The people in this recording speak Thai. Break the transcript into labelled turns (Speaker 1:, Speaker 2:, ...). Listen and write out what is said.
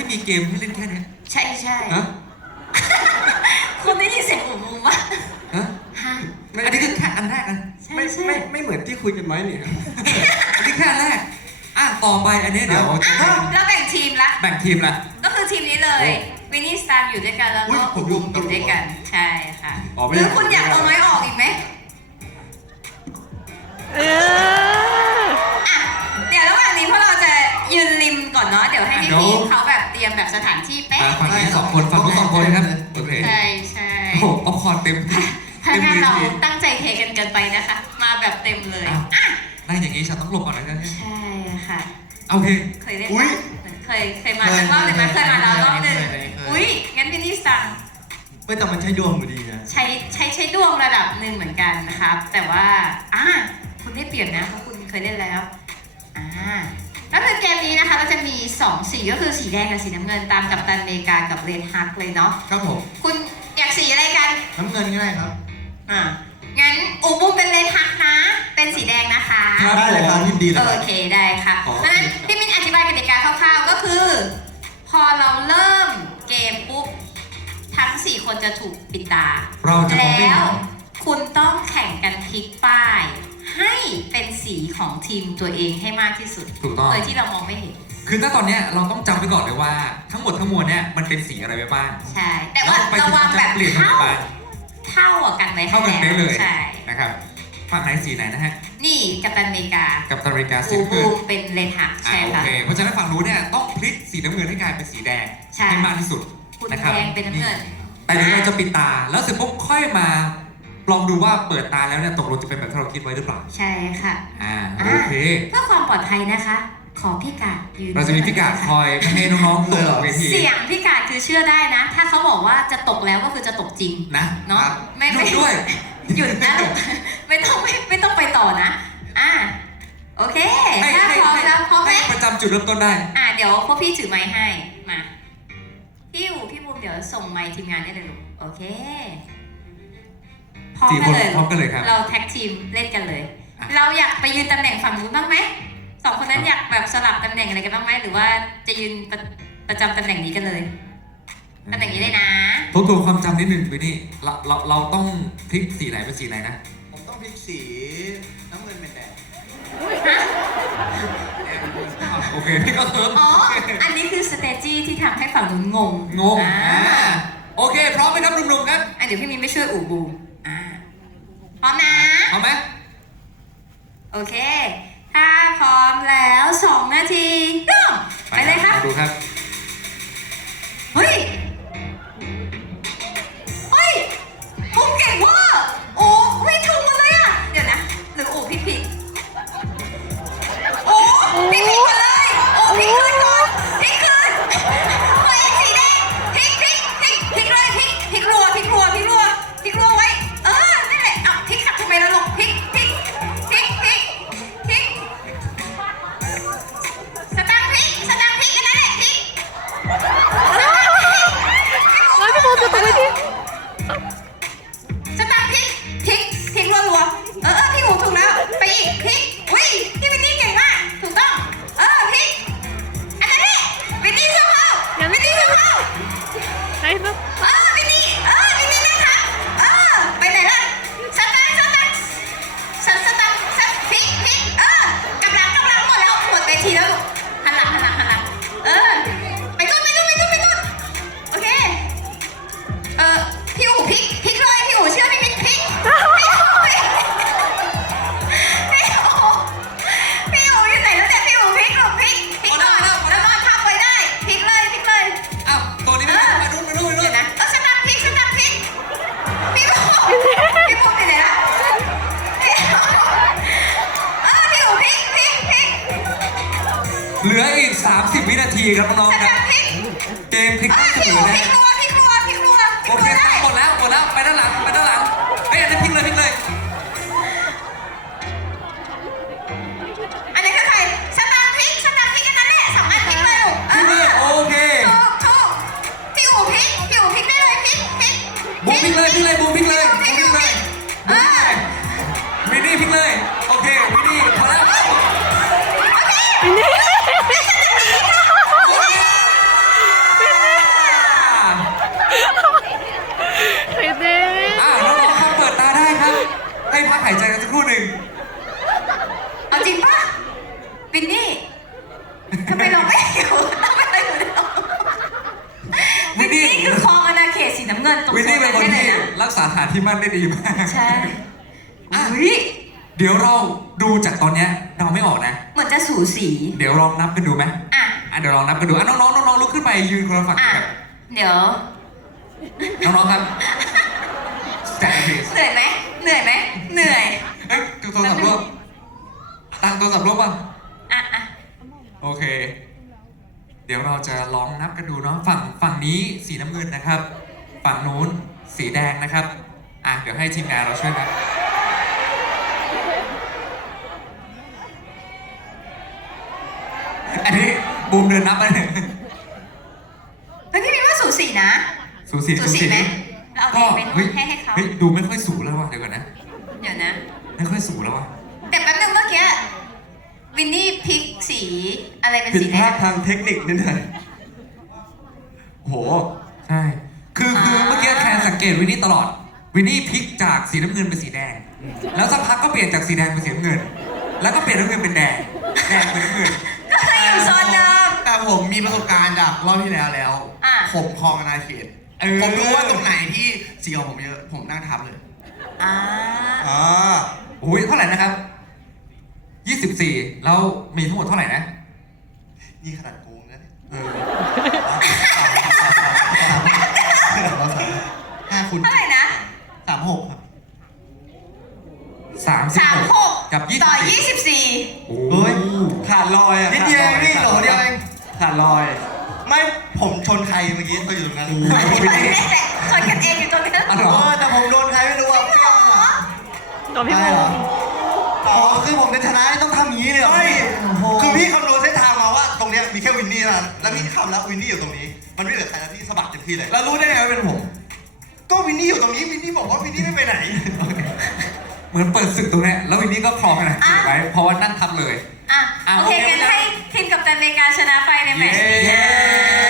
Speaker 1: มีเกมให้เล่นแค่นี้
Speaker 2: ใช่ใช่
Speaker 1: ฮะ
Speaker 2: คุณได้ยินเสียงอูบูมะ
Speaker 1: ฮะอันนี้คือแค่อันแรกกัน
Speaker 3: ไม่เหมือนที่คุยกันไว้นี่
Speaker 1: อันนี้แค่อันแรกต่อไปอันนี้เดี๋ยว
Speaker 2: แล้วแบ่งทีมละ
Speaker 1: แบ่งทีมละ
Speaker 2: ก็คือทีมนี้เลยวินนี่สตาร์อยู่ด้วยกันแล้วก็อูบูมอยู่ด้วยกันใช่ค่ะหรือคุณอยากเอาไม้ออกอีกไหมเดี๋ยวระหว่างนี้พวกเราจะยืนริมก่อนเนาะเดี๋ยวให้พี่ๆเขาแบบเตรียมแบบสถานที่เป๊ะ
Speaker 1: ฝั่งนี้2 คนฝั่งนู้น2 คนครับโอเค
Speaker 2: ใช่ใช่
Speaker 1: โอ้ป๊อปคอร์นเต็ม
Speaker 2: ถ้าเราตั้งใจเทกันเกินไปนะคะมาแบบเต็มเลย
Speaker 1: นั่งอย่างนี้ฉันต้องหลบก่อนนะ
Speaker 2: ใช่ค่ะ
Speaker 1: โอเค
Speaker 2: เคยเล่นเคยมาสักรอบเลยไหมเคยมาแล้วรอบนึงอุ้ยงั้นวินนี่สั่ง
Speaker 3: ไม่แต่มันใช้ดวงอยู่ดีนะ
Speaker 2: ใช้ดวงระดับหนึ่งเหมือนกันนะครับแต่ว่าคุณได้เปลี่ยนนะเพราะคุณเคยเล่นแล้วก็คือเกมนี้นะคะเราจะมี2สีก็คือสีแดงกับสีน้ำเงินตามกัปตันอเมริกากับเรนฮักเลยเนาะ
Speaker 3: ครับผม
Speaker 2: คุณอยากสีอะไรกัน
Speaker 3: น้ำเงินก็ได้ครับ
Speaker 2: งั้นอูบูมเป็นเรนฮักนะเป็นสีแดงนะคะ
Speaker 3: ได้เลยครับยินดีเลย
Speaker 2: โอเคได้ค่ะเพราะฉะนั้นพี่มิ้นอธิบายกติกาคร่าวๆก็คือพอเราเริ่มเกมปุ๊บทั้ง4 คนจะถูกปิดตาแล้วคุณต้องแข่งกันพลิกป้ายให้เป็นสีของทีมตัวเองให้มากที่สุด
Speaker 1: ถูกต้อง
Speaker 2: โดยที่เรามองไม่เห็น
Speaker 1: คือณตอนนี้เราต้องจำไว้ก่อนเลยว่าทั้งหมดทั้งมวลเนี่ยมันเป็นสีอะไรไปบ้าง
Speaker 2: ใช่แต่ว่าระวังแบบเท่ากันไหม
Speaker 1: เท่ากันเลย
Speaker 2: ใช่
Speaker 1: นะครับฝั่งไหนสีไหนนะฮะ
Speaker 2: นี่กัปตันอเมริกา
Speaker 1: กัปตันอเมริกาสี
Speaker 2: บูมเป็นเรนฮักใช่ค่ะ
Speaker 1: โอเคเพราะฉะนั้นฝั่งนู้นเนี่ยต้องพลิกสีน้ำเงินให้กลายเป็นสีแดงให้มากที่สุด
Speaker 2: นะครับแดงเป็นน้ำเงิน
Speaker 1: แต่เดี๋ยวเราจะปิดตาแล้วเสร็จปุ๊บค่อยมาลองดูว่าเปิดตาแล้วเนี่ยตกลงจะเป็นแบบที่เราคิดไว้หรือเปล่า
Speaker 2: ใช่ค่ะ
Speaker 1: โอเค
Speaker 2: เพื่อความปลอดภัยนะคะขอพี่กาดยืน
Speaker 1: เราจะมีพี่กาดคอยไม่ให้น้องๆตกเวที
Speaker 2: เสียงพี่กาดคือเชื่อได้นะถ้าเขาบอกว่าจะตกแล้วก็คือจะตกจริง
Speaker 1: นะ
Speaker 2: เนาะ
Speaker 1: ไม่ด้วย
Speaker 2: หยุดนะไม่ต้องไปต่อนะโอเคถ้าพร้อมแล้วพร้อมไหม
Speaker 1: ประจำจุดเริ่มต้นได้
Speaker 2: เดี๋ยวพวกพี่ถือไมค์ให้มาพี่บูมเดี๋ยวส่งไมค์ทีมงานได้เลยลูกโอเคพร้อม
Speaker 1: กันเลยครับ
Speaker 2: เราแท็กทีมเล่นกันเลยเราอยากไปยืนตำแหน่งฝั่งนู้นบ้างไหม2 คนนั้นอยากแบบสลับตำแหน่งอะไรกันบ้างไหมหรือว่าจะยืนประจำตำแหน่งนี้กันเลยตำแหน่งนี้เลยนะ
Speaker 1: ทบทวนความจำนิดนึงไปนี่เราต้องพลิกสีไหนเป็นสีไหนนะ
Speaker 3: ผมต้องพลิกสีน้ำเงินเป็นแดง
Speaker 1: โอเคพี่ก็เคิร์ฟ
Speaker 2: อันนี้คือ strategy ที่ทำให้ฝั่งนู้นงง
Speaker 1: โอเคพร้อมไหมครับหนุ่มๆครับ
Speaker 2: เดี๋ยวพี่มิ้นไปช่วยอูบูพร้อมนะ
Speaker 1: พร้อมไหม
Speaker 2: โอเคถ้าพร้อมแล้ว2 นาทีเริ่มไปเลยครับ
Speaker 1: ดูครับ
Speaker 2: เฮ้ยอูเก่งว่ะโอ้ไม่ถูกหมดเลยอ่ะเดี๋ยวนะหรืออูพี่ผิดโอ้พี่ผิดหมดเลยโอ้พี่คืนก่อนพี่คืนตัวเองสีแดงพลิกเลยพลิกรัวไว้นั่นแหละพลิกขัดทำไมล่ะลูกพลิกสตาร์พลิกกันนั่นแหละพลิก
Speaker 4: แล้วพี่โมจะตกไปที่
Speaker 2: สตาร์พลิกรัวพี่หูถูกแล้วไปอีกพลิกอุ้ยพี่วินนี่เก่งมากถูกต้องพลิกอันนั้นแหละวินนี่เชื่อเขา
Speaker 4: ใช่ครับ
Speaker 2: วินนี่นะคะไปไหนล่ะสตาร์พลิกกำลังหมดแล้วหมดเวทีแล้วหันหลังไปนู่นโอเคพี่หูพลิกเลยพี่หูเชื่อพี่มิ้นพลิกพี่หูอยู่ไหนแล้วเนี่ยพี่หูพลิกก่อนแล้วนอนทับไว้ได้พลิกเลย
Speaker 1: ตัวนี้มาดู
Speaker 2: เดี๋ยวนะสตาร์พลิกพี่บูไปไหนละพี่หูพลิก
Speaker 1: เหลืออีก30 วินาทีครับน้องๆครับเกมพลิกก็จะเหลือแล้วโอเคหมดแล้วไปด้านหลังอันนี้พลิกเลย
Speaker 2: อันนี้คือใครสตาร์พลิกกันนั่นแหละ2 อันพลิกเลย
Speaker 1: โอเค
Speaker 2: ถูกพี่หูพลิกได้เลยพลิก
Speaker 1: บูมพลิกเลยวินนี่พลิกเลยโอเควินนี่พอแล้ว
Speaker 2: โเราไม่อยู่ทำไมเราอยู่ในโลกวินนี่คือครองอาณาเขตสีน้ำเงินตรง
Speaker 1: วินนี่เป็นคน
Speaker 2: ได้
Speaker 1: ที่
Speaker 2: เลยนะ
Speaker 1: รักษาฐานที่มั่นได้ดีมาก
Speaker 2: ใช่
Speaker 1: อ่ะ
Speaker 2: อุ๊ย
Speaker 1: เดี๋ยวเราดูจากตอนเนี้ยเราไม่ออกนะ
Speaker 2: เหมือนจะสูสี
Speaker 1: เดี๋ยวลองนับกันดูไหม
Speaker 2: อ่ะ
Speaker 1: เดี๋ยวลองนับกันดูน้องๆลุกขึ้นไปยืนคนละฝั่ง
Speaker 2: อ่ะ
Speaker 1: กัน
Speaker 2: เดี๋ยว
Speaker 1: น้องๆครับแจกพี
Speaker 2: เหนื่อยไหมเหนื่อยไหมเหนื่อย
Speaker 1: เอ้ยดูโทรศัพท์ร่วมตั้งโทรศัพท์ร่วมป่ะ
Speaker 2: อ่ะ
Speaker 1: โอเค เดี๋ยวเราจะลองนับกันดูเนาะฝั่งนี้สีน้ำเงินนะครับ ฝั่งนู้นสีแดงนะครับ เดี๋ยวให้ทีมงานเราช่วยนะอันนี้บูมเดินนับไปเลย
Speaker 2: เฮ้ยพี่มินว่าสูสีนะ
Speaker 1: สูสี
Speaker 2: สูสีไหมเราเอาแดงไปนู่นให้เขา
Speaker 1: เฮ้ยดูไม่ค่อยสูแล้วว่ะเดี๋ยวก่อนนะ
Speaker 2: เดี๋ยวนะ
Speaker 1: ไม่ค่อยสูแล้วว่ะ
Speaker 2: แต่แป๊บนึงเมื่อกี้วินนี่พลิกสีอะไรเป็น
Speaker 3: ผิด
Speaker 2: สี
Speaker 3: พ
Speaker 2: แด
Speaker 3: ลาง ดทางเทคนิคนิดหน่อยโห
Speaker 1: ใช่ คือเมื่อกี้แคนสังเกตวินนี่ตลอด วินนี่พลิกจากสีน้ำเงินเป็นสีแดง แล้วสักพักก็เปลี่ยนจากสีแดงเป็นสีน้ำเงิน แล้วก็เปลี่ยนน้ำเงินเป็นแดง แดงเป็นน้ำเงิน
Speaker 2: ก็เลยอยู่โซนเดิม
Speaker 3: แต่ผมมีประสบการณ์จากรอบที่แล้ว
Speaker 2: อ่ะ
Speaker 3: ผมครองอาณาเขต
Speaker 1: เออ
Speaker 3: ผมรู้ว่าตรงไหนที่สีของผมเยอะผมนั่งทับเลย
Speaker 2: อ่า
Speaker 3: อ๋อ
Speaker 1: อุ้ยเท่าไหร่นะครับ 24 แล้วมีทั้งหมดเท่าไหร่นะ
Speaker 3: นี่ขนาดโกงนะเนี่ย
Speaker 1: เออ
Speaker 3: 5 คูณ
Speaker 2: เท่าไหร่นะ
Speaker 3: 36ครับ
Speaker 1: 36 กับ
Speaker 2: ต่อ
Speaker 1: 24
Speaker 2: 24
Speaker 1: โอ้
Speaker 3: เฮ้ย
Speaker 5: ขาดลอยอ่ะ
Speaker 3: นิดเดียวเองนี่
Speaker 5: ขา
Speaker 3: โหลเดียวเอง
Speaker 5: ขาดลอย
Speaker 3: ไม่ผมชนใครเมื่อกี้เขาอยู่ตรงนั้น
Speaker 2: ไม่ได้ชนกันเองอยู่ตรงนี้
Speaker 1: อ๋อเหรอ
Speaker 3: แต่ผมโดนใครไม่รู้อ่ะเปี้ยงอ่ะ
Speaker 4: โดนพี่
Speaker 3: ใช่
Speaker 4: บู
Speaker 3: เหรอ
Speaker 4: ม
Speaker 3: อ๋อคือผมจะชนะต้องทำอย่างนี้เลยเหรอ
Speaker 5: เฮ้ย
Speaker 3: คือพี่คำนวณเส้นทางมาว่าตรงเนี้ยมีแค่วินนี่เท่านั้นแล้วพี่คำแล้ววินนี่อยู่ตรงนี้ มันไม่เหลือใครแล้วพี่สะบัดเต็มที่เลย
Speaker 5: แล้วรู้ได้ไงว่าเป็นผม
Speaker 3: ก็วินนี่อยู่ตรงนี้วินนี่บอกว่าวินนี่ไม่ไปไหน
Speaker 1: เหมือนเปิดศึกตรงเนี้ยแล้ววินนี่ก็ครองนะไว้เพราะว่านั่งทับเลย
Speaker 2: อ่ะ
Speaker 1: อ่ะ
Speaker 2: โอเค
Speaker 1: โอเค
Speaker 2: งั้นให้ทีมกัปตันอเมริกาชนะไปในแมตช์นี้
Speaker 1: เย้